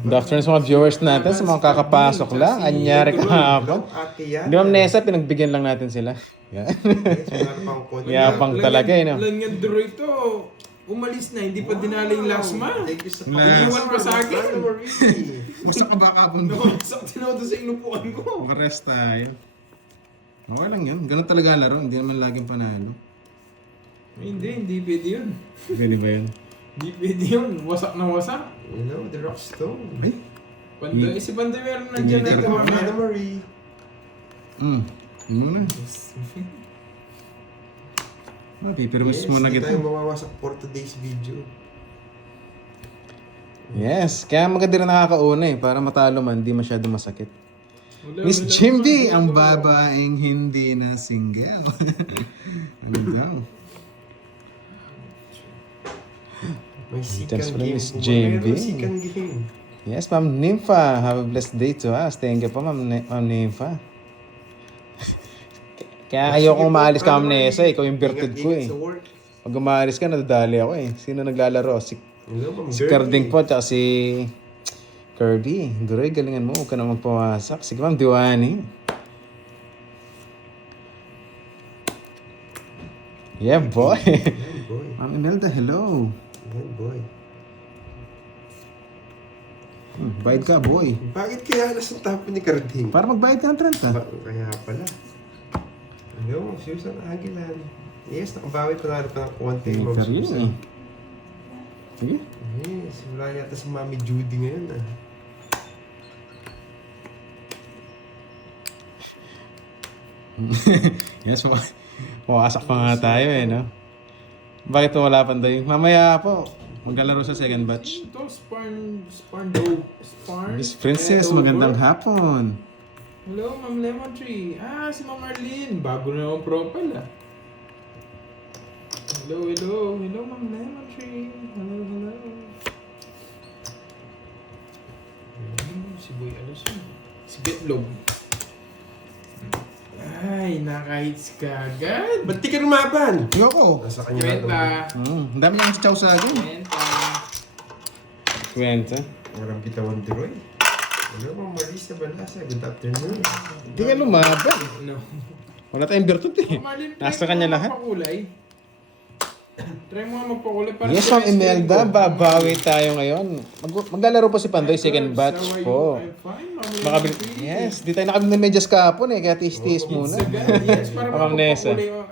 Good afternoon sa mga viewers natin, sa mga kakapasok lang. Anyari kahapon. Di Ma'am Nessa, pinagbigyan lang natin sila. Yan. Yabang talaga eh, no? Lang yung Droid to, umalis na, hindi pa dinala yung lasma. Iniwan pa sa akin. Basta ka ba kapon mo? Nakaksak tinodo sa inupuan ko. Makarest tayo. Okay lang yun. Ganun talaga ang laro. Hindi naman laging panalo. Hindi pwede yun. Pwede ba yun? Hindi pwede yun. Wasak na wasak. You know, the Rockstone. Ay? Panday, si Panday meron na dyan na ito. Anna Marie. Yun na. Pipirmis mo na Hindi kita. tayo mawawasak for today's video. Yes, kaya maganda rin nakakauna eh. Para matalo man, di masyado masakit. Miss Wala, Jimby, wala, ang wala. babaeng hindi na single. Ano daw? May Thanks second for game. Miss Kung JB. meron second game. Yes, Ma'am Nympha. Have a blessed day to us. Thank you po, Ma'am Nympha. Kaya ayokong maalis ka, Ma'am Nessa. Ikaw yung birthday ko eh. Ingat sa work. Pag umaalis ka, nadadali ako eh. Sino naglalaro? Si Hello, Ma'am Si Girlie. Carding po, tsaka si Kirby. Duroy, galingan mo. Huwag ka na magpawasak. Sige ma'am, Diwani. Yeah, boy. Yan, boy. Ma'am Imelda, hello. Yan, boy. Bayad ka, boy. Bakit kaya alas ang tapo ni Carding? Para magbayad ka ng 30. Kaya pala. Hello, Susan Aguilan. Yes, nakabawi pa pa ng konti. May Ma'am career Susan. eh. Sige. Yes, wala yata si Mami Judy ngayon ah. Yes, mawasak pa nga tayo eh, no? Bakit wala Panday? Mamaya po, maglalaro sa second batch. Ito, Sparn. Miss Princess, magandang hapon. Hello, Ma'am Lemon Tree. Si Ma'am Arlene. Bago na yung profile ah. Hello, Ma'am Lemon Tree. Hello. Si Boy Alos yun. Si Betlog. Ay, naka-hits ka agad. Ba't di ka lumaban? Ayoko. Nasa kanya na Kwenta. Ang dami niyang chow sa akin. Kwenta. 20. Walang bitawan Droy. Hello, Ma'am Marisa Balasa. Good afternoon. Hindi ka lumaban. No. Wala tayong virtud eh. Ma'am Arlene, try Nasa mo kanya nga lahat. magpakulay. Try mo nga magpakulay. para Yes, sa Ma'am Imelda, ko. babawi tayo ngayon. Maglalaro po si Pandoy, second batch How are you? po. I'm fine, Ma'am Makabili. Lemon Tree. Yes, di tayo nakabili ng medyas kahapon eh, kaya tis-tis muna. Yes, para Ma'am Nessa. magpakulay mo.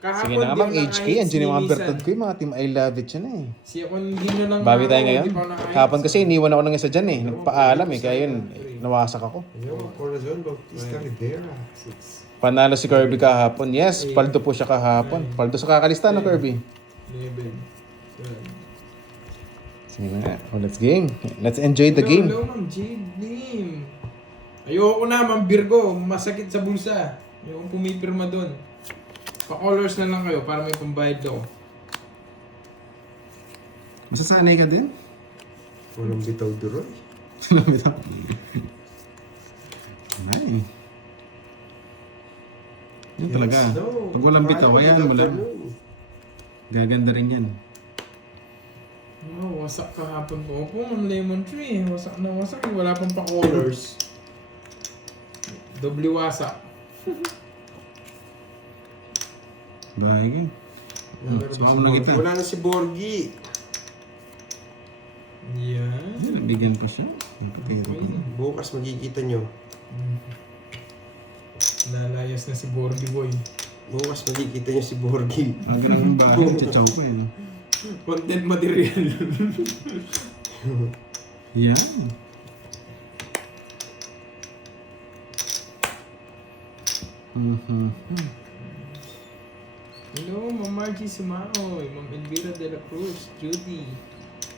Kahapon, Sige na nga, Ma'am di ako HK, nakahits andyan yung mga linisan. virtud ko, yung mga team I love it yun eh. Si ako hindi na lang Bawi tayo ako, ngayon. di pa ako nakahits. Kahapon kasi iniwan ako ng isa dyan eh. Nagpaalam eh, kaya yun, nawasak ako. Hello, Ma'am Corazon Bautista Rivera. Panalo si Kirby kahapon. Yes, paldo po siya kahapon. Paldo sa kakalista no, Kirby? 11. Sige na, let's game. Let's enjoy the game. Hello, Ma'am Jade Lim. Ayoko na, Ma'am Virgo. Masakit sa bulsa. Ayoko pumipirma doon. Pa-colors na lang kayo para may pambayad ako. Masasanay ka din? Walang bitaw Droy. Sinabi ito. Ay. Yun talaga. no. Pag walang bitaw, Good ayan mo lang. afternoon. Gaganda rin yan. Oh, wasak kahapon po. Opo, Ma'am Lemon Tree. Wasak na wasak. Wala pang pa-colors. Doble wasak. Bagay. Meron ba Sumama si na Borgie? kita. Wala na si Borgie. Yan. Bigyan pa siya. Napatiro Okay. pa. Bukas magkikita nyo. Lalayas na si Borgie Boy. Bukas magkikita nyo si Borgie. Ang ganang ng bahay, chachaw ko eh. No? Content material. Yan. Hello, Ma'am Margie Sumaoy, Ma'am Elvira de la Cruz, Judy,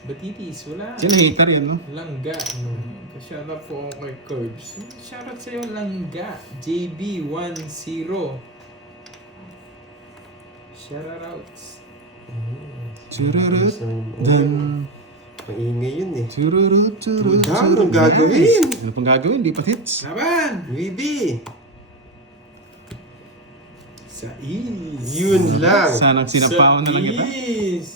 Batitis, wala. Sino hater yan, no? Langga. Shoutout po ako kay Curbs. Shoutout sa'yo, Langga. JB10. Shoutouts. Chururut. Dan. Dan. Maingay yun eh. Chururut, chururut, Madam, chururut. anong gagawin? Ano pang gagawin? Di pa hits. Laban! Wibi. Sa is. Yun lang. Sanang sinapawan na lang kita. Sa is.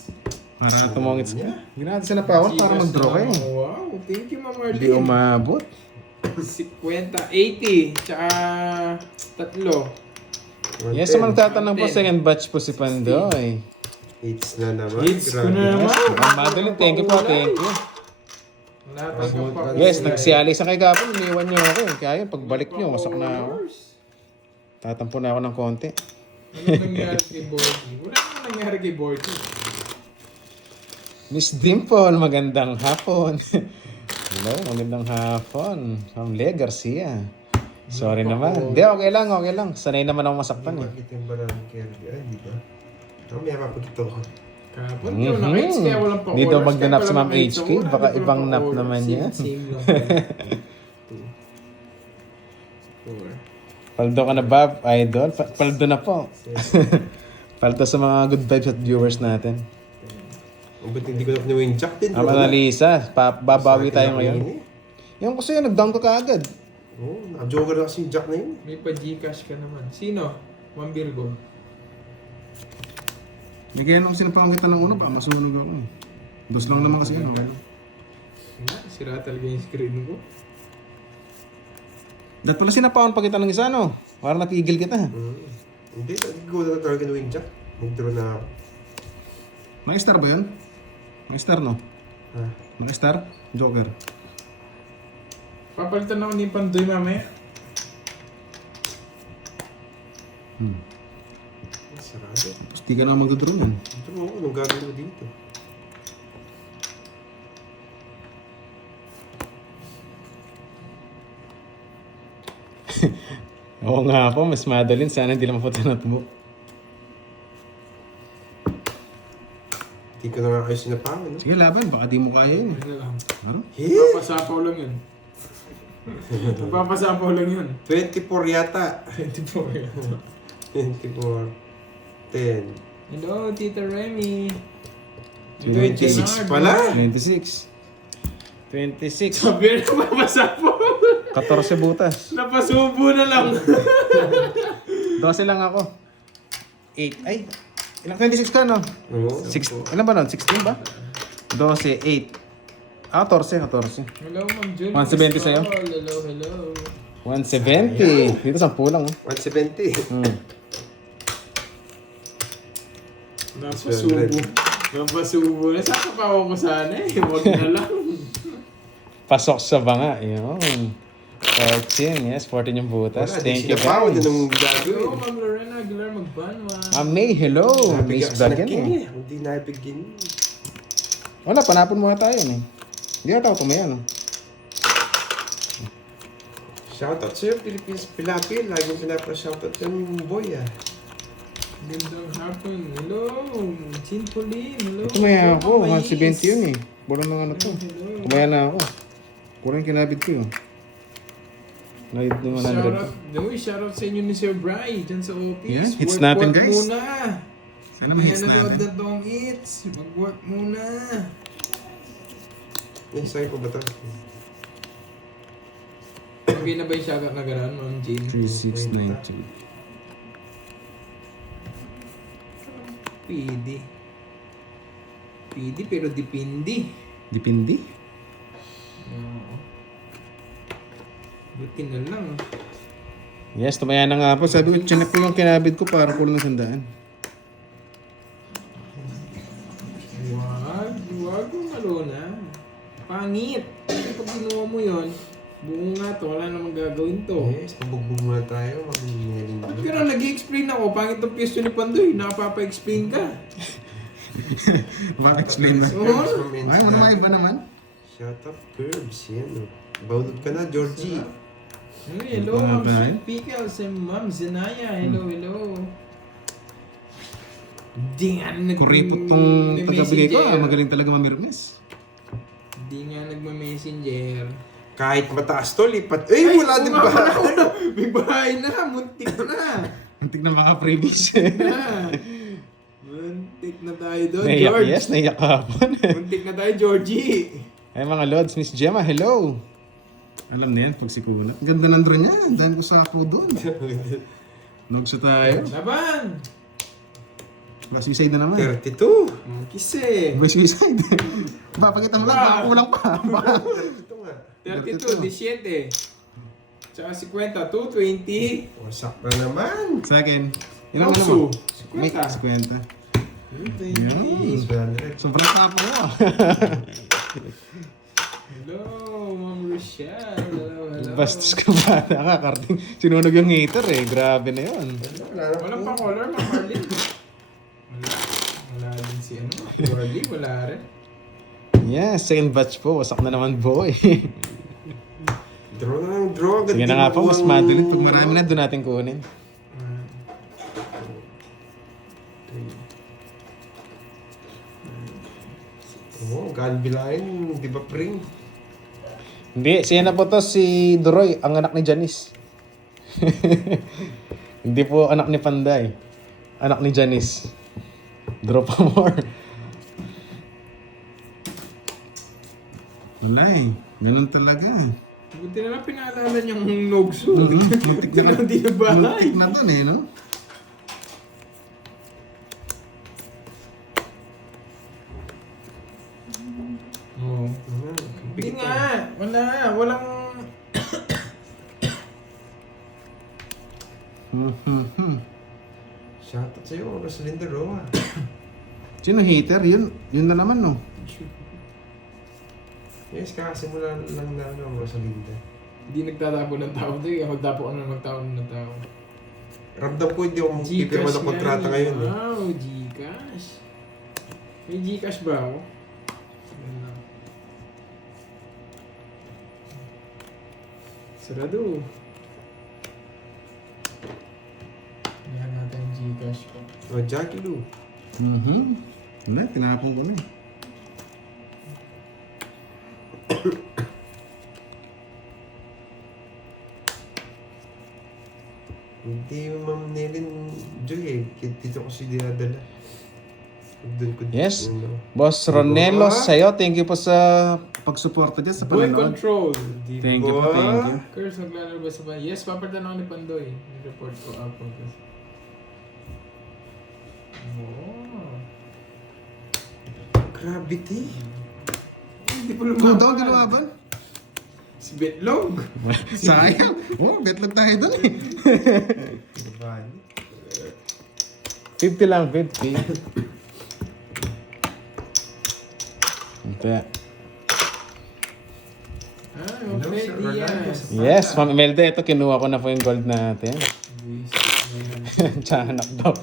Para tumongits ka. Ginagawa natin sila power para mag-draw kayo. Wow, thank you, Ma'am Hindi Arlene. umabot. 50, 80, tsaka tatlo. Yes, sa mga tatanong po, second batch po si Pandoy. Hits na naman. Hits ko na naman. Madeline, thank you po, thank you. Yes, nagsiali sa kay Gapon, iniwan niyo ako. Kaya yun, pagbalik niyo, wasak na ako. Tatampo na ako ng konti. Ano nangyari kay Borgie? Wala naman nangyari kay Borgie. Miss Dimple, magandang hapon. Hello, magandang hapon. From Le Garcia. Sorry naman. Hindi, okay lang, okay lang. Sanay naman ako masaktan eh. Bakit yung banana candy? Ay, di ba? Ako may mapagito ko. Kahapon, di ko na-kites kaya walang pa-colors. Dito magdanap Kahit si Ma'am walang kites HK, ako, baka wala, ibang walang nap pa-colors. naman yan. Same lang. 4. Paldo ka na, Bob, idol. Paldo na po. Paldo sa mga good vibes at viewers natin. Ang ba't hindi ko na pinuwing jack din? Ang Annalisa, babawi tayo ngayon. Yung kasi yun, nag-down ka kaagad. Oo, naka-joker na kasi yung jack na yun. May pa-Gcash ka naman. Sino? Ma'am Virgo. Nagyan ako sinapang kita ng uno, baka masunog ako eh. Dos lang naman kasi yun. Sira talaga yung screen ko. Dahil pala sinapawan pa kita ng isa, no? Para napigil kita. Hindi ko na talaga pinuwing jack. Nag-draw na ako. Naka-star ba yun? Naka-star, no? Ha? Naka-star? Joker. Papalitan ako ni Pandoy mamaya. Sarado. Tapos di ka na magdodraw yan. Ito mo ako, nung gagawin ko dito. Oo nga po, Miss Madeline. Sana hindi lang mapunta na notebook. Hindi ko na nga kayo sinapawan. No? Sige, laban. Baka di mo kaya yun. Ano lang. Ano? Papasapaw lang yun. Papasapaw lang yun. 24 yata. 24 yan. 24. 10. Hello, Tita Remy. 26 pala. 26. 26. Sabi na papasapaw. 14 butas. Napasubo na lang. 12 lang ako. 8. Ay! Ilang 26 ka, no? Oo. 6. Ilan ba nun? 16 ba? 12, 8. 14. Hello, Ma'am Julie. 170 sa'yo? Hello. 170. Dito 10 lang, oh. 170. Napasubo. Napasubo na. Saan pa ako sana eh? Huwag na lang. Pasok sa banga. Yun. 14. Yes, 14 yung butas. Wala, Thank di you, sinapawan guys. din ang Hello, gagawin. Ma'am Lorena Aguilar Magbanwa. May, hello. Nabigyan Miss sa Vlog yan, king eh. eh. Hindi nabigyan. Wala, panapon mo tayo, eh. Hindi ata ako tumayan, no? Shoutout sa'yo, Philippines Pilapil. Lagi mo pinapa-shoutout yung boy ah. Gandang hapon. Hello, Chin Pauline. Hello. Tumaya ako. Hello, 170 yun, eh. Bulan ng ano to. Hello. Kumaya na ako. Kurang kinabit ko yun. Nahid ng 100. Shoutout sa inyo ni Sir Bry dyan sa office. Yeah, hits Work natin, work guys. muna. Sana Mamaya hits na natin. na tong hits. Mag-work muna. Sa'yo ko ba ito? Okay na ba yung shoutout na gano'n, Ma'am Jean? 3692. Pidi. Pidi pero dipindi. Dipindi? Oo. Buti na lang. Yes, tumaya na nga po. Sabi ko, chinek ko yung kinabit ko para kulang ng 100. Wag mo maluna. Pangit. Kasi pag ginawa mo yun, buo nga to, wala namang gagawin to. Yes, pabugbog muna tayo. Mag-meling Ba't ka na nag-i-explain ako? Pangit ang pwesto ni Pandoy. Nakapapa-explain ka. Bakit explain na? Ay, ano mga iba naman? Shoutout Curbs. Yan o. Bawlog ka na, Georgie. Hello, Ito nga Ma'am ba, Sweet Pickles and Ma'am Zenaya. Hello. Di nga Kuripot tong tagabigay ko. Magaling talaga mamirmis. Di nga nagma-messenger. Kahit mataas to, lipat. Eh, wala din ba? May bahay na, muntik na. Muntik na maka-previous. Muntik na tayo doon, Naiyak, George. yes, naiyak kahapon. Muntik na tayo, Georgie. Ay mga Lods, Miss Gemma, hello! Alam na yan, pag sikulat. Ganda ng drone niya, dahil ko sa ako doon. Nogso tayo. Laban! Ba, suicide na naman. 32. Kise. Ba, suicide. Papakita mo lang, baka kulang pa. Baka. 32 nga. 32, 17. Tsaka 50, 220. Wasak na naman. Sa akin. Ilang Oso, mo? May 50. 50. 20. 100. Sobrang tapo mo. Hello, Ma'am Rochelle. Hello. Bastos ka ba? Nakakarating. Sinunog yung heater eh. Grabe na yun. Walang pang color, Ma'am Marlene. Wala din si ano. Marlene, wala rin. Yeah, second batch po. Wasak na naman boy. Draw na lang, draw. Sige na nga po, mas madaling. Pag marami na, doon natin kunin. Oo, gaan bilangin, di ba pring? Hindi, siya na po to si Doroy, ang anak ni Janice. Hindi po anak ni Panday. Anak ni Janice. Draw pa more. Wala eh. Ganun talaga. Buti na lang pinaalala niyang Nogsu. Muntik na lang. Hindi na bahay. Muntik na dun eh, no? Oo. Hindi nga. Wala. Walang... Shoutout sa'yo, Rosalind Roa. Sino hater? Yun na naman, no? Yes, kakasimula lang na ano, Rosalinda. Hindi nagtatapo ng tao doon. Magtapo ka na magtapo ng tao. Ramdam ko hindi ako pipirma ng kontrata ngayon. Eh. Wow, Gcash. May Gcash ba ako? Wala. Sarado. Ayan natin yung Gcash ko. O, Jackie Lou. Wala, tinapon ko na eh. Hindi Ma'am Nelin Joy eh. Dito ko siya dinadala. Doon ko Yes. ano. Boss Ronelo, sa'yo, thank you po sa pagsuporta dyan sa Boy panonood. Control. Thank you po, thank you. Curse, maglalaro ba sa bahay? Yes, papalitan ako ni Pandoy. Report ko up. Oh. Gravity. Hindi pa Kung daw, lumaban. ginawaban? Si Betlog. Sayang. Oh, betlog tayo doon eh. Bali. 50 lang, 50. Ito. Ma'am Diaz. Yes, Ma'am Imelda, ito kinuha ko na po yung gold natin. Tiyanak daw.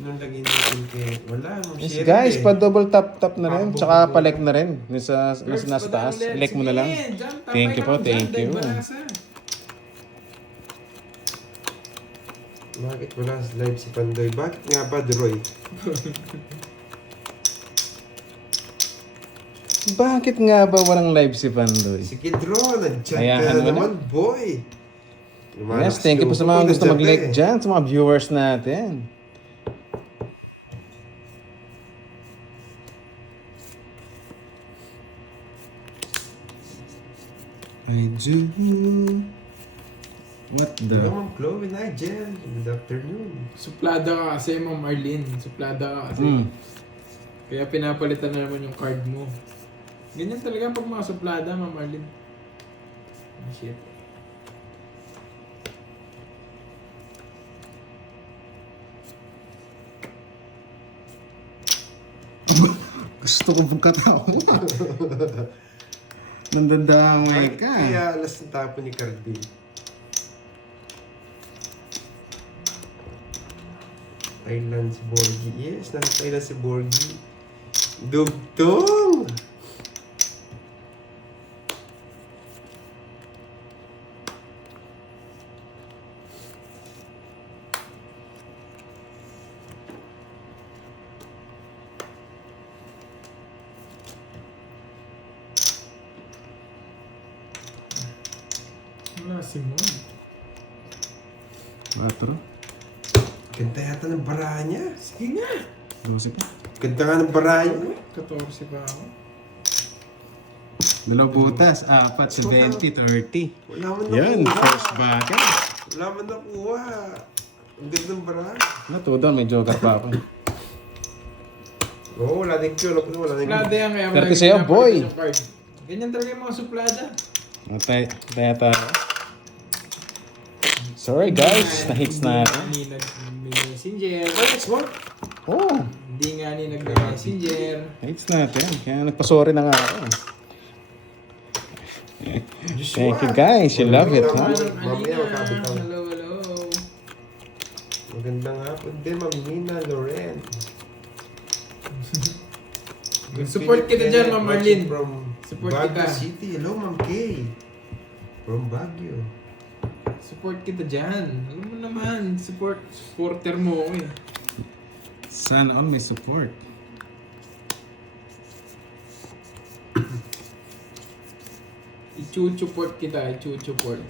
Nung lagay natin kay... Wala, Ma'am Yes, Sherry guys, eh. pa double tap na rin, tsaka pa like na rin. Yung sa nasa taas, like mo na lang. Thank you po, thank you. Bakit wala live si Pandoy? Bakit nga ba, Droy? Bakit nga ba walang live si Pandoy? Sige, Dro, nandiyan Ayan, ka ano na na? naman, boy. Yes, thank you po sa mga gusto mag-like dyan, sa mga viewers natin. I do. What Hello, the? Ma'am Chloe, Nigel. Good afternoon. Suplada ka kasi, Ma'am Arlene. Suplada ka kasi. Kaya pinapalitan na naman yung card mo. Ganyan talaga pag mga suplada, Ma'am Arlene. Oh, shit. Gusto ko pagkatawa. Nandandamay ka. Kaya alas ng tapo ni Cardi. Thailand si Borgie. Yes, nasa Thailand si Borgie. Dugtong! Wala si Mon. 4. Ganda yata ng baraha niya. Sige nga. 12 pa. Ganda nga ng baraha niya. 14 pa ako. Dalaw butas, 4, 70, 30. Wala man Yan, nakuha. first bucket. Wala man nakuha. Ang ganda ng baraha. Ano to doon, may joker pa ako. Oo, wala din Q. Wala din Q. Suplada yan, kaya Pero lagi sa'yo, pinapalitan boy. yung card. Ganyan talaga yung mga suplada. Tayo tayo. Sorry guys, na-hits na ako. Hindi nga ni nag-messenger. Oh, next one. Oh, Hindi nga ni nag-messenger. hits natin. Kaya nagpasorry na nga ako. Thank you guys, you love it, huh? Mamaya magkabitaw. Hello, hello. Magandang hapon din, Ma'am Nina Loren. Support kita dyan, Ma'am Marlene. From Support Baguio kita. City. Hello, Ma'am Kay. From Baguio. Support kita dyan. Alam mo naman, supporter mo ako eh. Sana all may support. I-support kita, i-support.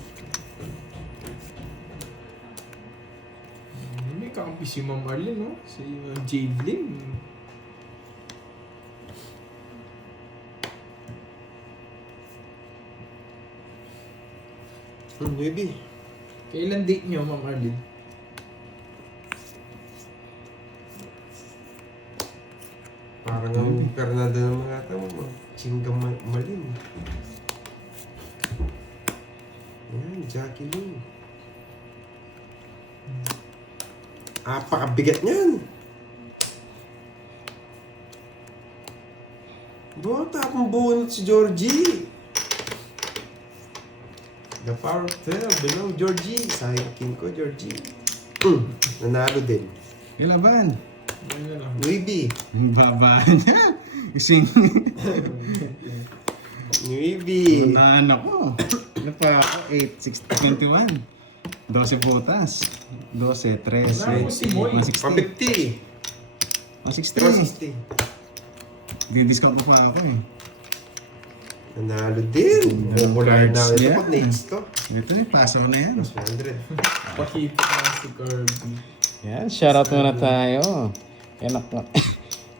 May kakampi si Ma'am Marlene, no? Si Jade Lim. Baby. Kailan date nyo, Ma'am Marlene? Parang ang Fernando ng mga tao, Chinggang Malin. Yan, Jackie Lou. Apakabigat niyan. Bota akong bunot si Georgie. The power of 12 below Georgie. Sayang king ko, Georgie. Nanalo din. Ilaban. Yan na lang. Nuibi. Ang baba niya. Ising. Nuibi. Nanaan ako. Ano pa ako? 8, 6, 21. 12 butas. 12, 13. Wala ko si Moy. 160. 150. 160. Di-discount ko pa ako eh. Nanalo din. Popular na. Ito Yeah. pag next to. Ito eh, paso na yan. Plus 100. Pakita na si Kirby. Yan, shoutout muna tayo. Yan ako.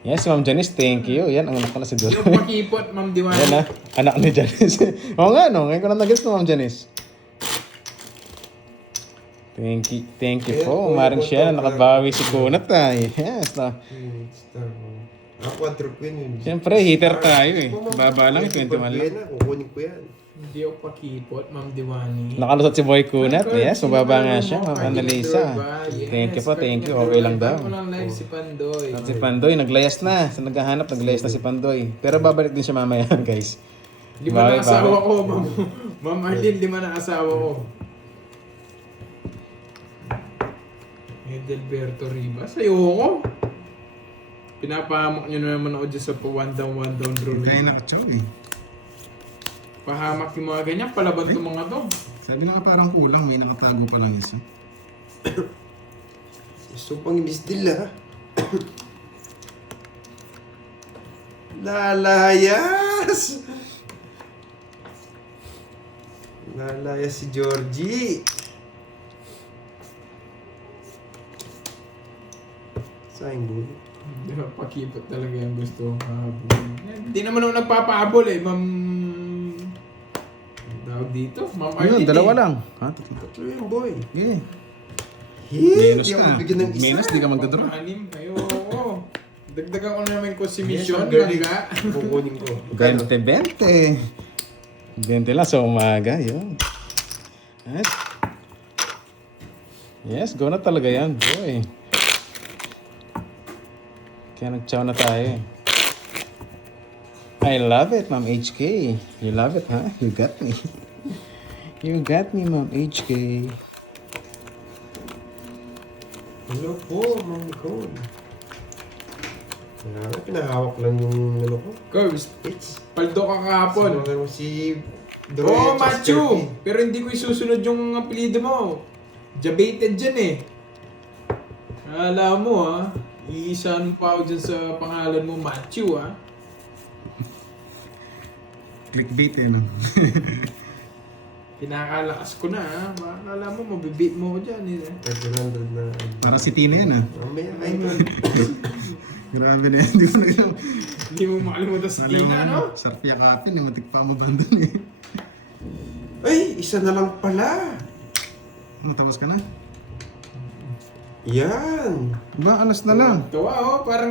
Yes, Ma'am Janice, thank you. Yan, ang anak ko na si Dor. Yung pakipot, Ma'am Diwani. Yan na, anak ni Janice. Oo nga, no? Ngayon ko na nag-guess no, Ma'am Janice. Thank you po. Umaring siya, nakabawi si Kunat ay. Yes, no. Ako, Quadro Queen yun. Siyempre, hitter tayo eh. Baba lang, 21 lang. Kukunin ko yan. Hindi ako pakipot, Ma'am Diwani. Nakalusot si Boy Kunat. Yes, mababa nga siya, Ma'am Annalisa. Thank you po, thank you. Okay lang daw. Ako lang live si Pandoy. At si Pandoy, naglayas na. Sa naghahanap, naglayas na si Pandoy. Pero babalik din siya mamaya, guys. Lima na Bawi, asawa bawi. ko, Ma'am Arlene, 5 na asawa ko. Edelberto Rivas, ayoko. Pinapahamak nyo na naman ako dyan sa one down rule. Kaya nakachow eh. Pahamak yung mga ganyan, palaban itong mga to. Sabi na nga parang kulang, may nakatago pa lang isa. Gusto pang imisdil ha. Lalayas! Lalayas si Georgie. Sayang bulo. Hindi ba, pakipot talaga yung gusto kong kahabol. Hindi naman ako nagpapahabol eh, Ma'am... Tawag dito, Ma'am Arlene. Ayun, dalawa lang. Ha? Tatlo yung boy. Yeah. Hit! Minus Di ako ka. mabigyan ng isa. Minus, di ka magdadraw. Anim, ayoko. Dagdagan ko na naman ko si Mission, Yes, girlie. bangga. Kukunin ko. 20. 20 lang sa umaga, yun. At, yes, go na talaga yan, boy. Kaya nag-chow na tayo eh. I love it, Ma'am HK. You love it, huh? You got me. You got me, Ma'am HK. Hello po, Ma'am Nicole. Wala na, pinahawak lang yung ano ko. Curves, It's paldo ka kahapon. Ano si Oo, Droy Machu! Pero hindi ko isusunod yung apelido mo. Jabated dyan eh. Alam mo ha, iisan pa ako dyan sa pangalan mo, Machu ha. Clickbait eh, no? Pinakalakas ko na ha. Akala mo, mabibit mo ko dyan eh. 500 na. Para si Tina yan, ah. Mamaya, ay man. Grabe na yan. Hindi ko na ilang. Hindi mo makalimutan si Tina, no? Sarpia kapin, eh. Matik pa mo bandun eh. Ay, isa na lang pala. Tapos ka na? Yan! Ba, alas na lang. Tawa oh, parang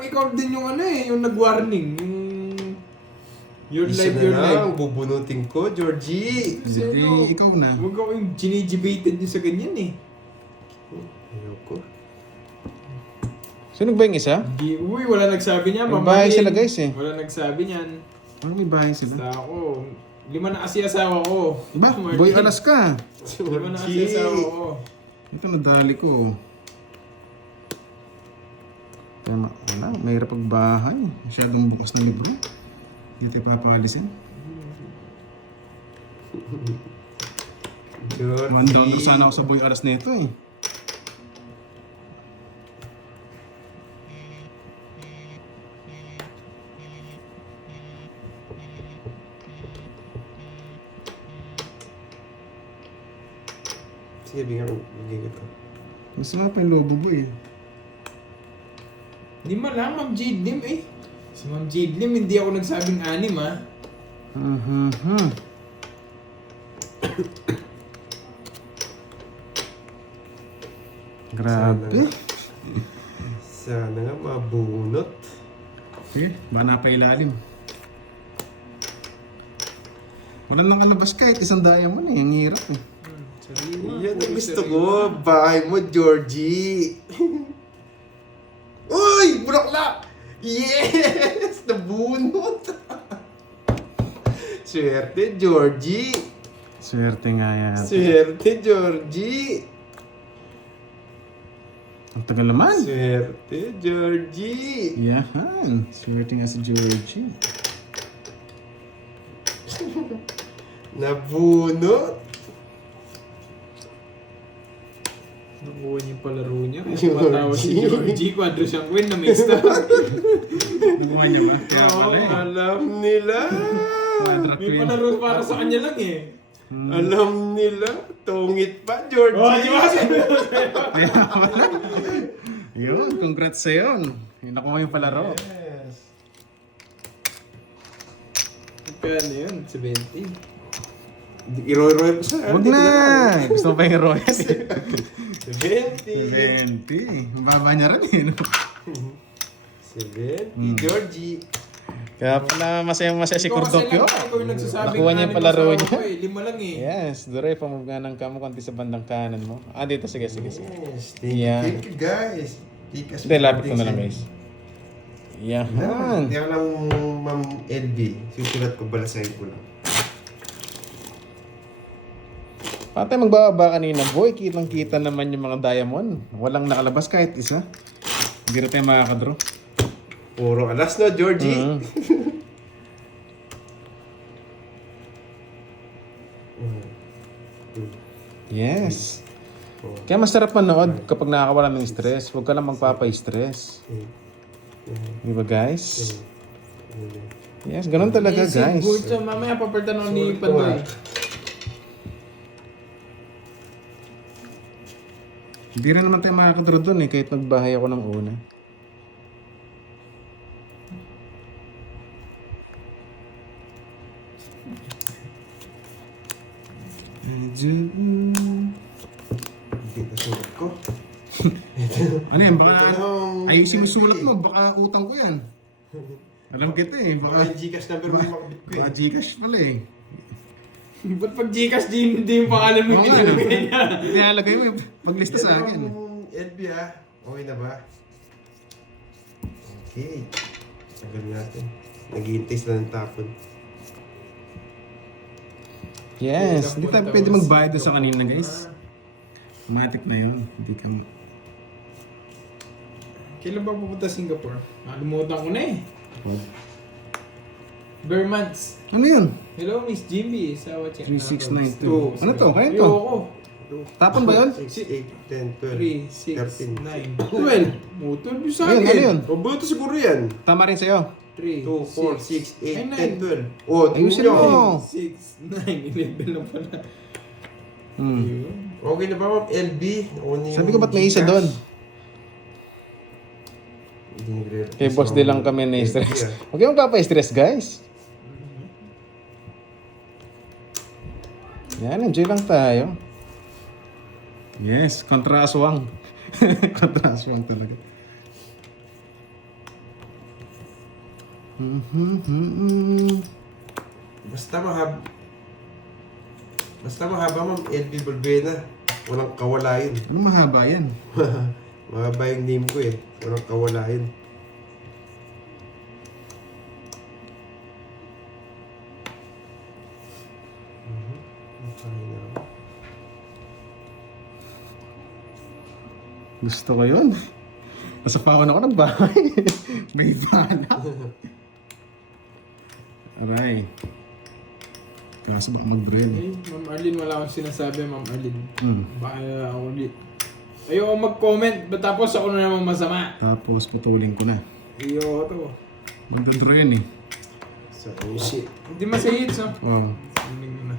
ikaw din yung ano eh, yung nag-warning. Your Isa life, na your life. lang, bubunutin ko, Georgie! Hindi, ikaw na. Huwag ako yung ginigibated nyo sa ganyan eh. Ayoko. Sino ba yung isa? Uy, wala nagsabi niya. May bahay sila, guys, eh. Wala nagsabi niyan. Ano may bahay sila? Basta ako. 5 na kasi asawa ko. Ba, Martin. boy alas ka. 5 na kasi asawa ko. Ito nadali ko. Kaya wala, mahirap pagbahay. Masyadong bukas na libro. Hindi tayo papalisin. Georgie! One down na sana ako sa boy alas nito eh. Sige, bigyan ko. Mas nga pa yung lobo boy eh. Hindi man lang, Ma'am Jade Lim eh. Si Ma'am Jade Lim, hindi ako nagsabing 6 ah. Grabe. Sana nga mabunot. Okay, ba napailalim. Wala nang alabas kahit isang diamond eh. Ang hirap eh. Yan ang gusto ko. Bahay mo, Georgie. Uy! Bulaklak! Yes! Nabunot! Swerte, Georgie! Swerte nga yan. Swerte, Georgie! Ang tagal naman. Swerte, Georgie! Yahan. Swerte nga si Georgie. Nabunot! Nakuha niyo yung palaro niya. Georgie. Matawa si Georgie. Quadro siyang win na may star. Nakuha niya ba? Kaya Oo, pala eh. Alam nila! May palaro para sa kanya lang eh. Alam nila! Tungit pa, Georgie! Oh, di ba? Kaya pala. Yun, congrats sa yun. Nakuha yung palaro. Yes! Kano yun? 70. Iro-iro ko sa Huwag na! Gusto mo pa yung royal eh. 70! 20. Mababa niya rin eh. No? 70, Georgie! Kaya pala masaya-masaya si Ikaw kasi Cordocchio. lang, ikaw yung nagsasabing Nakuha niya yung palaro anim niya. asawa ko eh. 5 lang eh. Yes, Dore, pamove nga ng kamo konti sa bandang kanan mo. Ah, dito. Sige, sige, sige. Yes, Yeah. thank you guys. Take us Hindi, lapit ko na lang guys. Yahan. Hindi ako lang, Ma'am LB. Susulat ko, balasahin ko lang. Patay magbababa kanina, boy. Kitang-kita naman yung mga diamond. Walang nakalabas kahit isa. Hindi rin tayo makakadraw. Puro alas no, Georgie. Mhm. Yes. Kaya masarap manood kapag nakakawala ng stress. Huwag ka lang magpapa-stress. Di ba guys? Yes, ganun talaga guys. Good so mamaya papalitan ako ni Pandoy. Hindi rin naman tayo makakadraw doon eh, kahit nagbahay ako ng una. Hindi na sulat ko. Ano yan, baka ayusin mo yung sulat mo, baka utang ko yan. Alam kita eh, Baka baka, yung Gcash number mo makabit ko baka eh. Gcash pala eh. Ba't pag Gcash hindi yung pangalan mo Oo nga, pinalagay niya? nilalagay mo yung paglista sa akin. LB ah. Okay na ba? Okay. Tagal natin. Naghihintay sila ng tapon. Yes, hindi tayo pwede magbayad doon sa kanina guys. Automatic na yun, hindi ka mo. Kailan ba pupunta Singapore? Nakalimutan ko na eh. Bermans. Ano yun? Hello, Miss Jimmy. Sa what 3692. Two. Ano to? Kaya to? Ayoko. Tapon ba yun? 6, 8, 10, 12, 3, 6, 13. 9. Oh, 12 yung sa Ayun, akin. ano yun? O, buto siguro yan. Tama rin sa'yo. 3, 2, 4, 6, 8, 10, 12. O, Ayusin tingnan nyo. mo. 6, 9, 11 na pala. Hmm. Ayun. Okay na ba, Ma'am LB? Sabi ko ba't may isa doon? Kay boss din lang kami na-stress. Huwag kayong magpapa-stress guys. Yan, enjoy lang tayo. Yes, kontra aswang. Kontra aswang talaga. Basta mahaba, ma'am, LB Bulbena. Walang kawalayan. Ano mahaba yan? Mahaba yung name ko eh. Walang kawalayan. Gusto ko yun. Nasa pa ako ng bahay. May bala. Aray. Kaso baka mag-drill. Hey, Ma'am Arlene, wala akong sinasabi, Ma'am Arlene. Baka ako ulit. Ayoko mag-comment, tapos ako na naman masama. Tapos putulin ko na. Ayoko to. Magdodro yun eh. So, shit. Hindi masahits, no? Wow. Sinig mo na.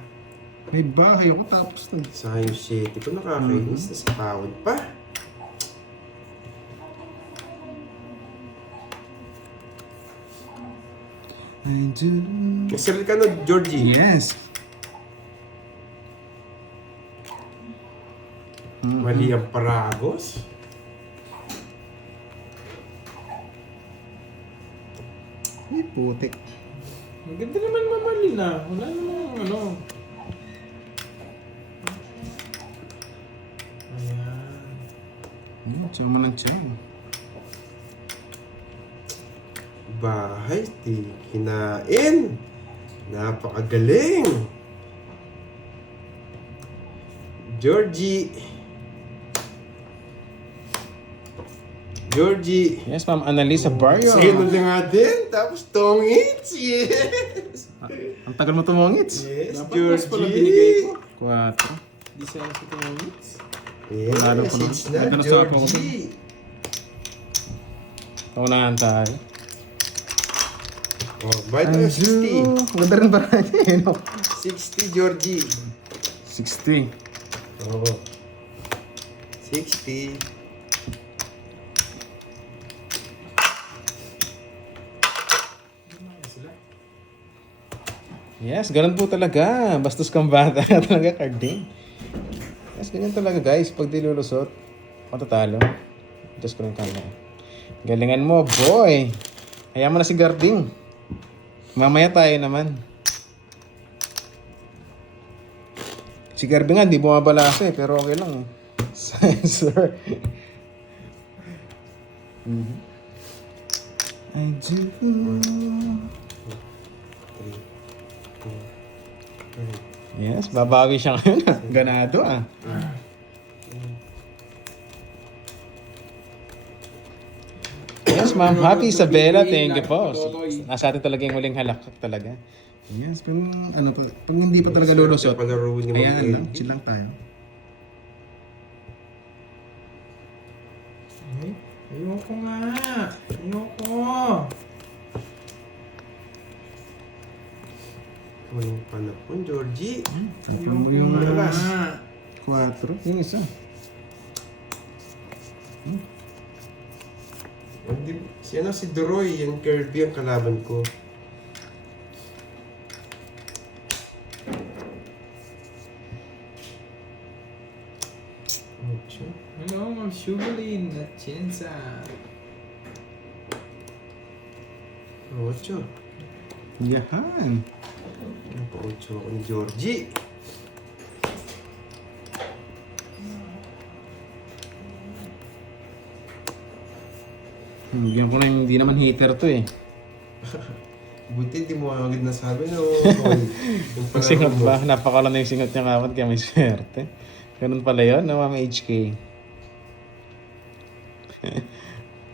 May bahay ako tapos na. Sayang shit. Ito nakakainis. Tas tawad pa. I do. Kasal ka na, Georgie. Yes. Mali ang paragos. Ay, putik. Maganda naman, Ma'am Arlene, ah. Wala namang ano. Ayan. Tsama ng tsama. Bahay, di kinain. Napakagaling. Georgie. Georgie. Yes, Ma'am Annalisa Barrio. Sino na nga din? Tapos tongits. Yes. Ang tagal mo tumungits. Yes, Dapat mas pala binigay Georgie. ko. 4. Di sana sa tumamits. Yes, Panalo ko na. it's na, Ganda na sa ako. Georgie. Paunahan tayo. Oh, bayad tayo 60. Ganda rin ba niya, no? 60, Georgie. 60. Oo. 60. Yes, ganun po talaga. Bastos kang bata talaga, Carding. Yes, ganyan talaga guys. Pag di lulusot, matatalo. Diyos ko ng camera. Galingan mo, boy. Hayaan mo na si Garding. Mamaya tayo naman. Si Garding nga, di bumabalasa eh. Pero okay lang eh. Sensor. I do. 3, 4, 5. Yes, babawi siya ngayon. Ganado ah. Yes, ma'am. Happy Isabella. Thank you po. Nasa atin talaga yung huling halakak talaga. Yes, pero ano pa, kung hindi pa talaga lulusot, Palaro ni Ma'am ayan lang, Elvie. chill lang tayo. Ay, ayoko nga. Ayoko. Walang panapon, Georgie. Ano mo yung alas? 4? Yung isa. Si ano, si Doroy, yung Kirby ang kalaban ko. Ocho. Hello, Ma'am Sugarlin. Natchensa. Ocho. Yahan. Ano pa ocho ako ni Georgie? Bigyan ko na yung hindi naman hater to eh. Buti di mo agad nasabi no. Yung Ang singot ba? Napakalan na yung singot niya kapat kaya may swerte. Ganun pala yun, no, Ma'am HK?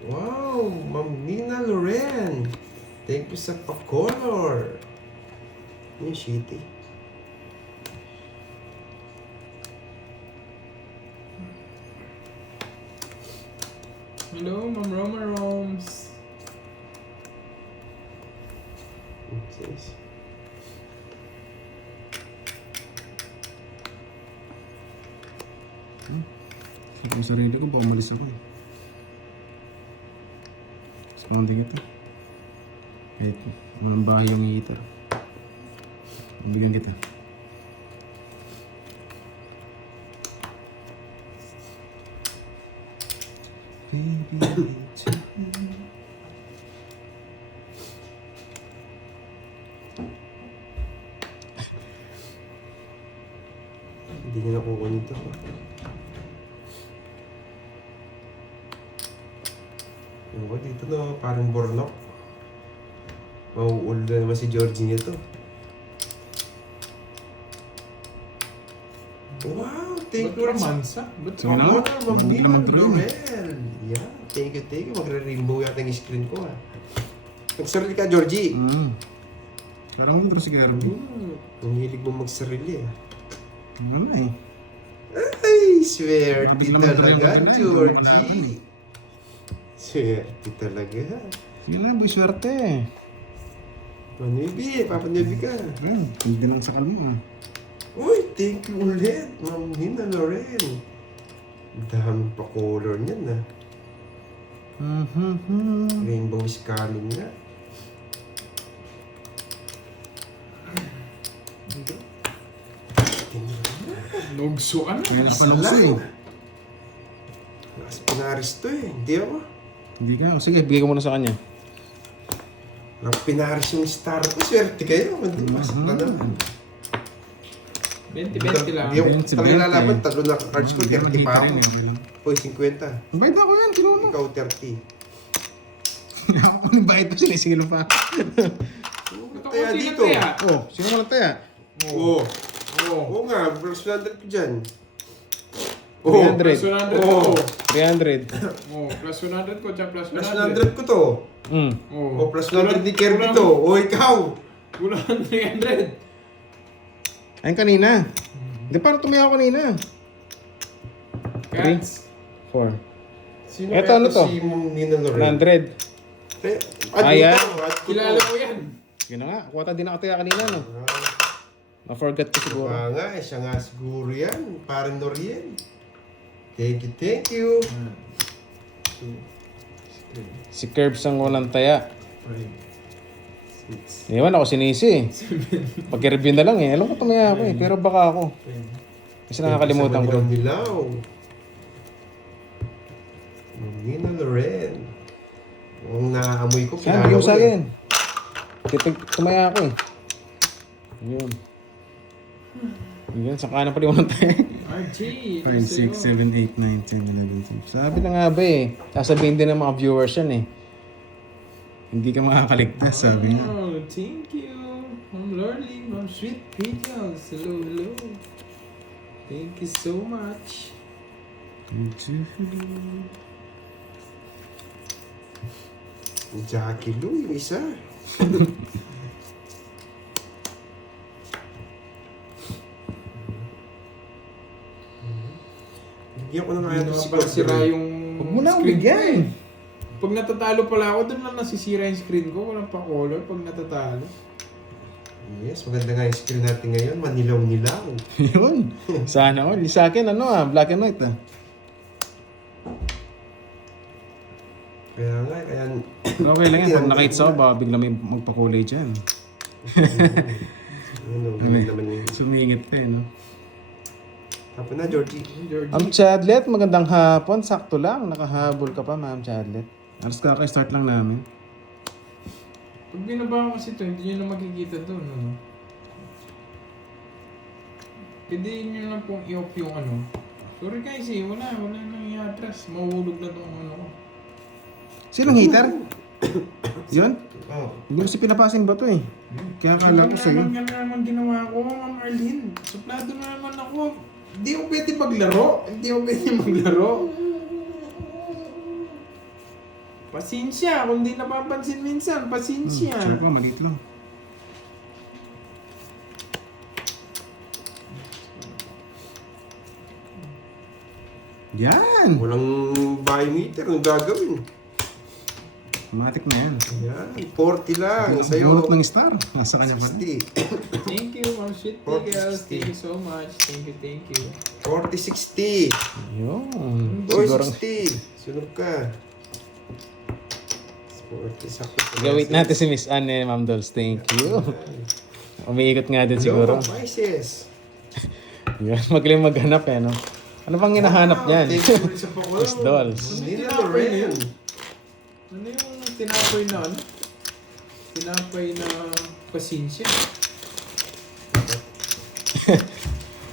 Wow, Ma'am Nina Loren. Thank you sa pa-color. Yung shitty. Hello, Ma'am Roma Roms. Yes. Sa sarili ko, baka umalis ako eh. Sounding ito. Kahit walang bahay yung heater. Bigyan kita. Hindi niya nakukunin ito. Ano ba dito no? Parang bornok. Mauulo na naman si Georgie nito. Wow! Thank Ba't you. romansa? Ba't So, wala. Wow, Hindi Mabino, naman tuloy. Laurel. Yeah, thank you, thank you. Magre-rainbow yata yung screen ko ah. Magsarili ka, Georgie. Parang mo si Kirby. Ang hilig mo magsarili ah. Ano na eh. Ay, swerte Mabiglang magaling talaga, magaling. Georgie. Swerte talaga. Sige na, boy, swerte eh. Manubi, papanubi ka. Hindi nang sakal mo ah. Uy, thank you ulit, Ma'am Nina Loren. Dami pa color niyan ah. Rainbow is coming na. Nugso ka na. Kaya Isa napanong lang. eh. Mas pinaris to eh. Hindi ako. Hindi ka. O, sige, bigay ko muna sa kanya. Nang pinaris yung star ko, swerte kayo. Hindi, masak na naman. 20-20 lang. Hindi ako 20. talaga lalaban. Tatlo na cards ko, 30 pa ako. Uy, 50. Ang bayad ako yan, kinuha mo. Ikaw, 30. Ang bayad pa, sinisilo pa. Ito Kaya ko dito. tinataya. Oh, sino mo lang taya? Oo. Oo. Oo nga, plus 100 ko dyan. Oo. 300. Plus 100 Oo. ko. 300. Oh, plus 100 ko, tsaka plus 100. Plus 100 ko to. Oh. O, plus 100 ni Kirby to. O, ikaw. Kulang 300. Ayun kanina. Hindi, paano tumayaw kanina? Cats. 4. Sino Eto, kaya ano to? Si Ma'am Nina Loren. 100. Ayan. Ayan. Kilala ko yan. Yun na nga, kuwata din nakataya kanina, no? Na-forget ko siguro. Nga, siya nga siguro yan. Parang Noriel. Thank you, thank you. Si Curbs ang walang taya. Iwan ako sinisi. Pag-review na lang eh. Alam ko tumaya ako eh. Pero baka ako. Kasi nakakalimutan ko. Milaw. Nina Loren. Ang naamoy ko, Sabi ko sa akin. Tumaya ako eh. Yun. Yun, sa kanan pa rin walang taya. RG. 5, 6, 7, 8, 9, 10, 11, 12. Sabi na nga ba eh. Sasabihin din ng mga viewers yan eh. Hindi ka makakaligtas, sabi niya. Oh, thank you. Ma'am Lorly, Ma'am Sweet Videos. Hello, hello. Thank you so much. Jackie Lou, yung isa. Bigyan ko na kaya ito si Sira yung Huwag mo na screen ko bigyan. eh. Pag natatalo pala ako, doon lang nasisira yung screen ko. Walang pa-color pag natatalo. Yes, maganda nga yung screen natin ngayon. Manilaw-nilaw. Yun. Sana all. Sa akin, ano black and white ah. Kaya nga, kaya... Pero okay lang yan. Pag nakita ako, baka bigla may magpakulay dyan. Ano, ganun naman yun. Sumingit pa eh, no? Hapon na, Georgie. Georgie. Ma'am Chadlet, magandang hapon. Sakto lang. Nakahabol ka pa, Ma'am Chadlet. Alas kaka-start lang namin. Pag binaba ko kasi ito, hindi nyo na makikita doon. Ano? Pwede nyo lang pong i-off yung ano. Sorry guys eh, wala nang i-atras. Mahulog na itong ano ko. Sinong heater? Yun? Oh. Hindi ko si pinapasin ba to eh. Kaya akala ko sa'yo. Yan naman ginawa ko, Ma'am Arlene. Suplado na naman ako. Hindi ako pwede maglaro. Hindi ako pwede maglaro. Pasensya, kung di napapansin minsan, pasensya. Sabi ko, maliit lang. Yan! Walang biometer. Anong gagawin? Automatic na yan. Ayan, 40 lang. Bulot Sa'yo, ng star. Nasa kanya pa. 60. Thank you, Ma'am Sweet Tigals. Thank you so much. Thank you. 40-60. Yun. Or Siguro. 60. Sunod ka. 40 sakto. Gawin natin si Miss Anne, Ma'am Dolls. Thank you. Umiikot nga din siguro. Hello, Pisces. Yan. Magaling maghanap eh, no? Ano bang hinahanap niyan? Thank you ulit sa pakulo. Miss Dolls. Nina Loren. Ano yung tinapay na ano? Tinapay na pasensya.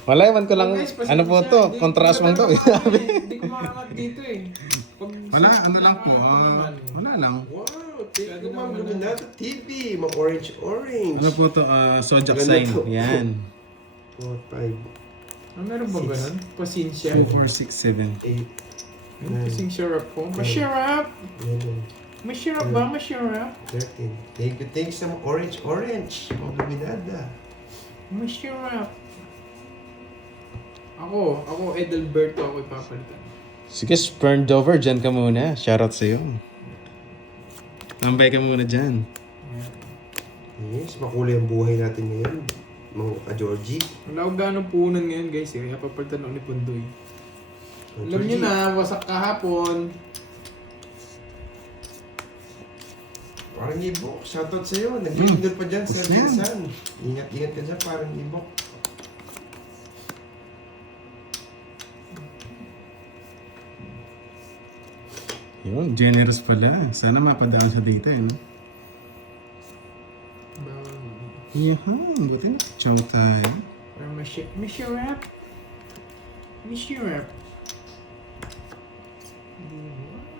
Wala, ewan ko lang. Oh, guys, pasensya. Ano po to? Hindi- Kontraswang to. Hindi ko makakat dito eh. Pag Wala, ano lang po. naman. Wala lang. Wow, thank you, Ganda Ma'am naman Luminato TV. Mga orange. Ano po to? Zodiac Ganda sign. to. Yan. 4, 5, Meron ba ganun? Pasensya. 2, 4, 6, 7. 8, Kasing syrup ko. Masyarap! 11, Masyarap ba? Masyarap? 13. Thank you sa mga orange. Mga Luminada. Masyarap. Ako Edelberto ako ipapalitan. Sige, Spurned Over. Dyan ka muna. Shoutout sa'yo. Tambay ka muna dyan. Yes, makulay ang buhay natin ngayon. Mga ka-Georgie. Wala akong gano'ng puhunan ngayon guys eh. Kaya papalitan ako ni Pundoy. Alam niyo na, wasak kahapon. Parang ibok. Shoutout sa'yo. Nag-leader pa dyan, Sir Yan. Jinsan. Ingat ka dyan, parang ibok. Yun, generous pala. Sana mapadaan sa dito eh, no? Yahan, buti na. Chow tayo. Para masyarap. Masyarap.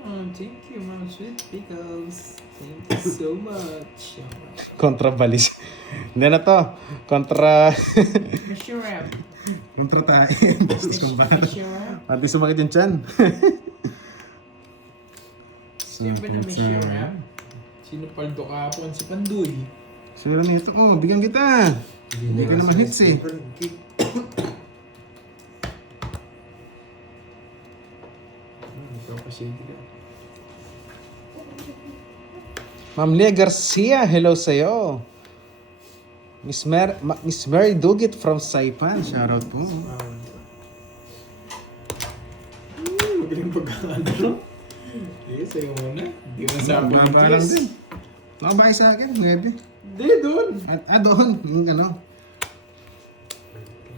Wow, thank you mga sweet pickles. Thank you so much. Kontra balis. Hindi na to. Kontra... Masyarap. kontra tayo. Bastos kong bata. Masyarap. Pati sumakit yung chan. Siyempre na masyarap. Sino paldo kahapon? Si Pandoy. Sira na ito. Oh, bigyan kita. Hindi ka naman hits eh. Ikaw kasi ka. Ma'am Lia Garcia, hello sa'yo. Miss Mary Dugit from Saipan. Shoutout po. Magaling pagkakano. Sige, sa'yo muna. Hindi mo sa akin Baba lang din. Nakabay sa akin, 9. Hindi, doon. Doon. Yung ano.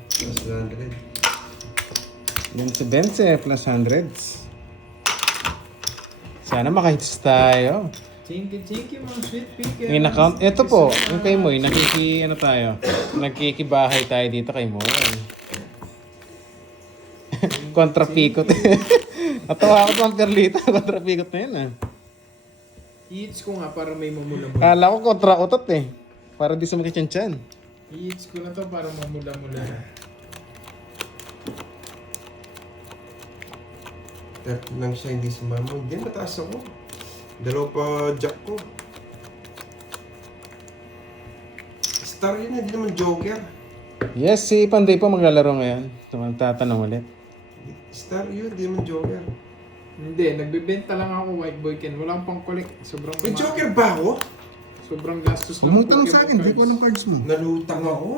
Plus 100. Yung si Bense plus 100s. Sana makahits tayo. Thank you mga sweet pickles. Yung account, ito po, yung kay Moy, nagkikibahay tayo dito kay Moy. Kontra pikot. Natawa ako pang perlita, kontra pikot na yun ah. I-hits ko nga para may mamula-mula. Kala ko kontra utot eh. Para di sumakit yung tiyan. I-hits ko na to para mamula-mula. Tap lang siya, hindi sumama. Hindi, mataas ako. Dalawa pa jack ko. Star yun, hindi naman joker. Yes, si Panday po maglalaro ngayon. Tatanong ulit. Star yun, hindi naman joker. Hindi, nagbebenta lang ako White Boy Ken. Wala akong pang-collect. Sobrang May joker ba ako? Sobrang gastos ng Umutang Pokemon sa akin, di ko cards. ng cards mo. Nalutang ako.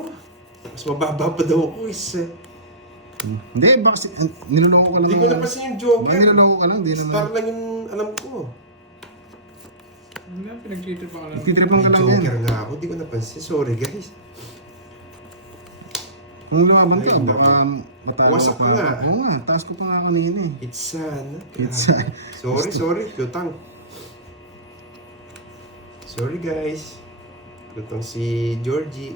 Mas mababa pa daw ako Hindi, baka niloloko ka lang. Hindi ko napansin yung joker. Baka niloloko ka lang, di naman. Star lang yung alam ko. Hindi, pinag-trip ako lang. Titripan ka May lang joker yan. nga ako, hindi ko napansin. Sorry guys. Kung lumaban ka, Ay, baka matalo Wasak ka. ka nga. Oo nga, taas ko pa nga kanina eh. It's sana. It's Sorry. Lutang. Sorry guys. Lutang si Georgie.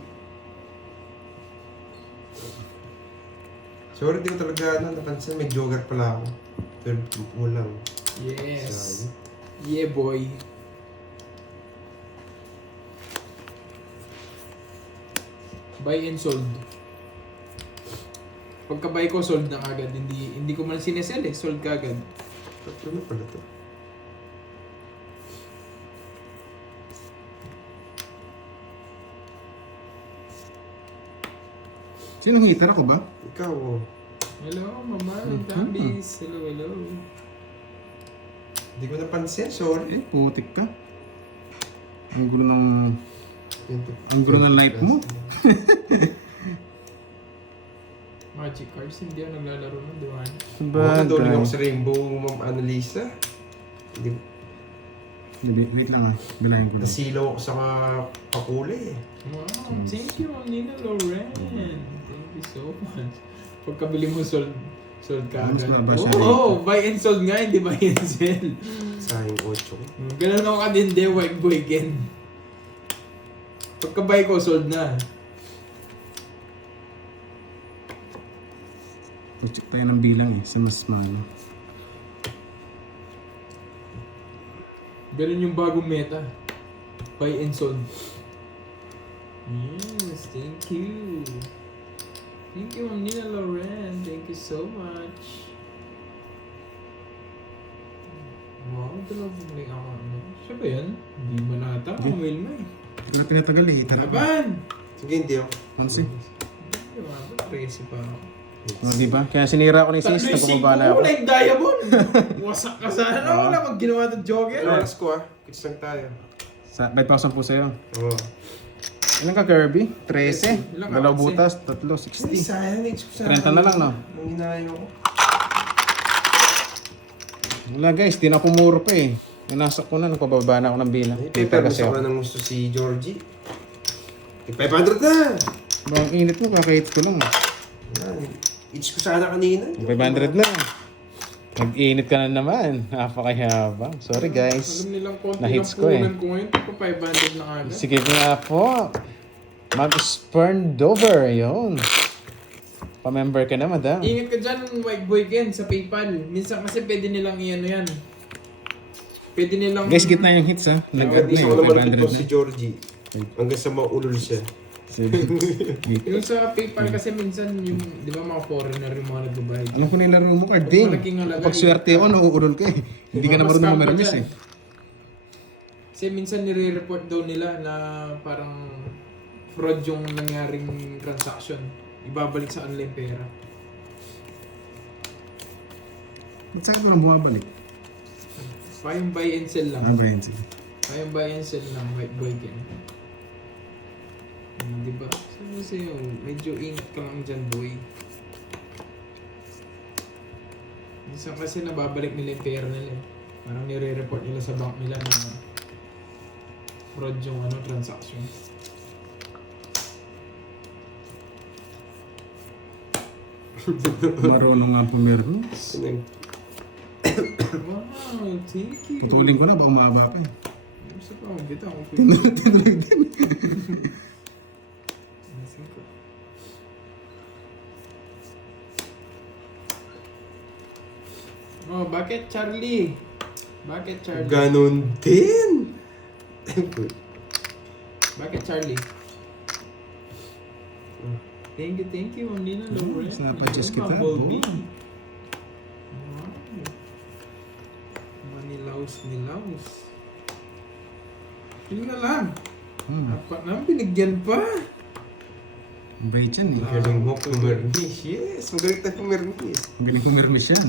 Sorry, di ko talaga napansin. May joker pala ako. Pero walang. Yes. Yeah, boy. Buy and sold. Pagka-buy ko, sold na agad. Hindi ko man sinesell eh. Sold ka agad. Ano pala to? Sinong hitter ako ba? Ikaw, oh. Hello, mama. Tabis. Hello. Hindi ko napansin. Sorry. Eh, putik ka. Ang gulo ng life mo. Magic cards. Hindi ako naglalaro ng diwan. Doling ako sa Rainbow, Ma'am Annalisa. Hindi, Wait lang ah. Dalayan ko lang. nasilaw ako sa kapuli eh. Wow. Thank you, Ma'am Nina Loren. Thank you so much. Pagkabili mo sold, Sold ka Mas agad. mababa siya Oo, buy and sold nga, hindi buy and sell. Sayang 8 ko. Ganun ako kadindi, white boy Ken. Pagka-buy ko, sold na. Check tayo ng bilang eh, sa mas malo. Ganun yung bagong meta. Buy and sold. Yes, thank you. Thank you, Ma'am Nina Loren. Thank you so much. Wow, dalawa bumalik ako. Siya ba yan? Hindi mo nata. Ang whale mo eh. Wala tinatagal eh. Laban! Sige, hindi ako. Ano si? Diba? Crazy pa ako. Oh, di ba? Kaya sinira ko ni sis, napababa na ako. Like diamond! Wasak ka sana. Wala mag ginawa ng jogger. Oras ko Kits lang tayo. Sa 5,000 po sa'yo. Oo. Ilan ka, Kirby? 13. Ilan ka, Dalaw kasi? butas, 3, Ay, 60. sayang. Next ko sana. 30 na lang, no? Nung hinayo ko. Wala guys, di na pumuro pa eh. Inasok ko na, nagpababa na ako ng bilang. Ay, Paper pero kasi gusto ko ako. na ng gusto si Georgie. 500 na! Ba, ang init mo, kakahit ko lang. Yan. Itch ko sana kanina. 500 na. Nag-init ka na naman. Napakayabang. Sorry guys. Alam nilang konti Na-hits ng ko eh. punan ko ngayon. Ito 500 na agad. Sige nga po. Mag-spurn dover. Yun. Pa-member ka na, madam. Ingat ka dyan, white boy Ken, sa PayPal. Minsan kasi pwede nilang i-ano yan. Pwede nilang... Guys, gitna yung hits ha. Nag-add na Gusto yun. ko naman 500 ito na. si Georgie. Hanggang sa maulol siya. Sige. Yung sa PayPal kasi minsan yung, di ba mga foreigner yung mga nagbabayad. Alam ko na yung laro mo, Carding. Malaking halaga Kapag swerte ako, nauurol ka eh. Hindi ka na Mas marunong scam pa umirmis dyan. eh. Kasi minsan nire-report daw nila na parang fraud yung nangyaring transaction. Ibabalik sa kanila yung pera. Ba't saan ko lang bumabalik? Payong buy and sell lang. Ah, Brian, sige. Payong buy and sell lang, white boy Ken. Diba? Sabi sa'yo, medyo ingat ka lang dyan, boy. Minsan kasi nababalik nila yung pera nila eh. Parang nire-report nila sa bank nila na fraud yung transaction. Marunong nga pumirmis. Wow, thank you. Putulin ko na, baka umaba ka eh. Gusto pa akong kita kung Tinuloy din. Oh, bakit Charlie? Bakit Charlie? Ganon din! Bakit Charlie? Thank you, Ma'am Nina Loren. Mas napadjust kita. Bumblebee. Boom. Wow. Manilaws. Yun na lang. Apat na, binigyan pa. Ang bait yan eh. Galing mo pumirmis. Yes, magaling tayo pumirmis. Ang galing pumirmis yan.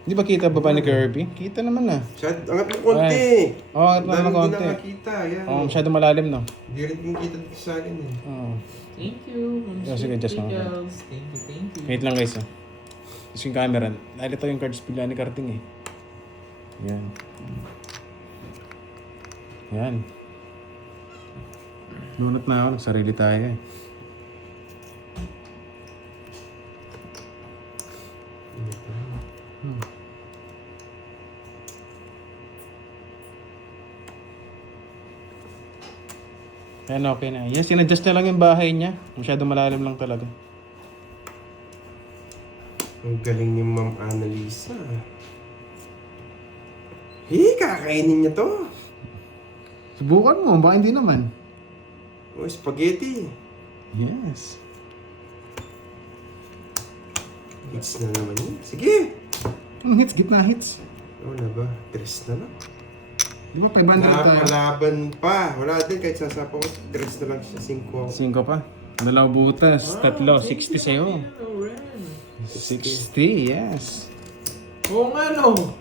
Di ba kita baba ni Kirby? Kita naman na. Angat mo konti. Oo, angat mo naman Dami konti. din nakakita. Yan. Oo, masyado malalim no. Hindi rin kumikita dito sa akin eh. Oo. Thank you, Ma'am Yeah, sige, just lang. Pickles. Thank you. Wait lang guys. Tapos yung camera. Dahil ito yung cards bigla ni Karting eh. Yan. Yan. Nunot na ako. Nagsarili tayo eh. Yan, okay na. Yes, sinadjust na lang yung bahay niya. Masyado malalim lang talaga. Ang galing ni Ma'am Annalisa. Kakainin niya to. Subukan mo, baka hindi naman. Oh, spaghetti. Yes. Hits na naman yun. Sige. Anong hits? Gitna hits. Wala ba? Tres na lang. Di ba 500 tayo? Nakalaban pa. Wala din kahit sasapaw ko. Tres na lang siya. 5 ako. 5 pa. Dalaw butas. Tatlo. 60 sa'yo. Loren. 60, yes. Oo nga no.